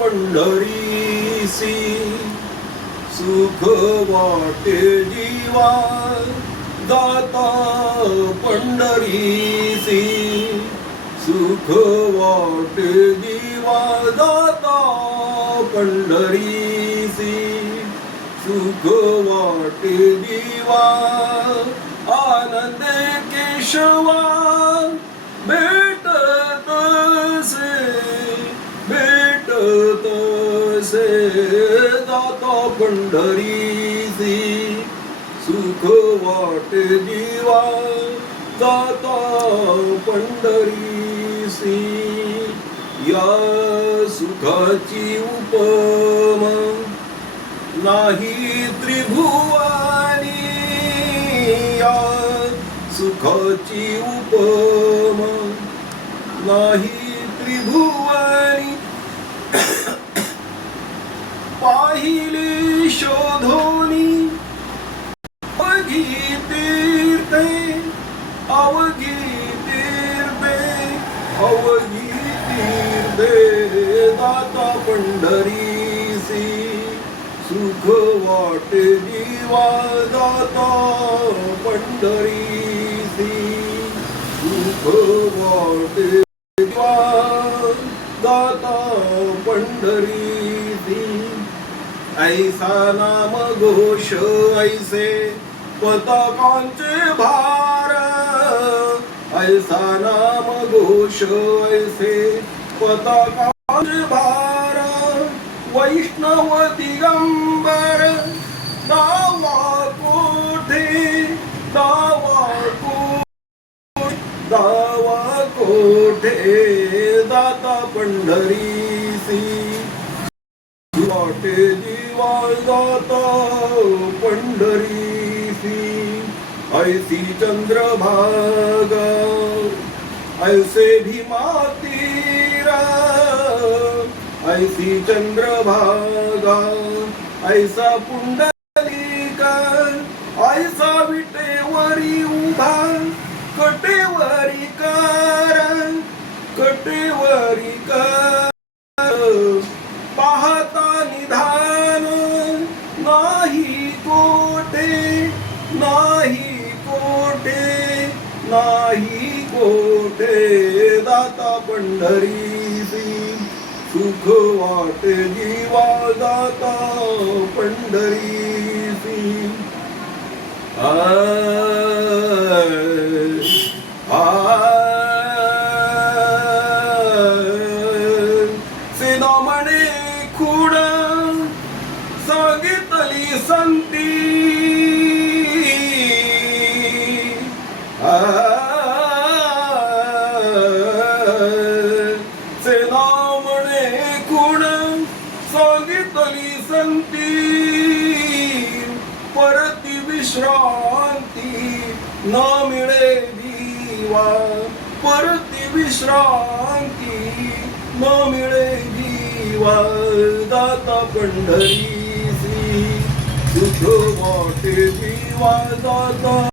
पंढरीसी सुख वाटे जीवा जाता पंढरीसी सुख वाटे जीवा जाता पंढरीसी सुख वाटे जीवा आनंदे केशवा भेटतसे जाता पंढरीसी सुख वाटे जीवा जाता पंढरीसी या सुखाची उपमा नाही त्रिभुवानी या सुखाची उपमा नाही त्रिभुवानी पाहिली शोधोनी अवघी तीर्थे दाता पंढरीसी सुख वाटे जीवा जाता पंढरीसी सुख वाटे जीवा जाता पंढरीसी ऐसा नाम घोष ऐसे पताकांचे भार ऐसा नाम घोष ऐसे पताकांचे भार वैष्णव दिगंबर दावा कोठे दाता पंढरीसी वाटे जीवा जाता पंढरीसी ऐसी चंद्रभागा ऐसे भीमातीरा ऐसी चंद्रभागा ऐसा पुंडलिका ऐसा विटेवरी उभा कटेवरी कार पाहता निधान नाही कोठे दाता पंढरीसी सुख वाटे जीवा जाता पंढरीसी सेनामणे खूण सांगितली संती सेनामणे खूण सांगितली संती परती विश्रांती न मिळे जीवा परती विश्रांती न मिळे जीवा दाता पंढरीसी सुख वाटे जीवा जाता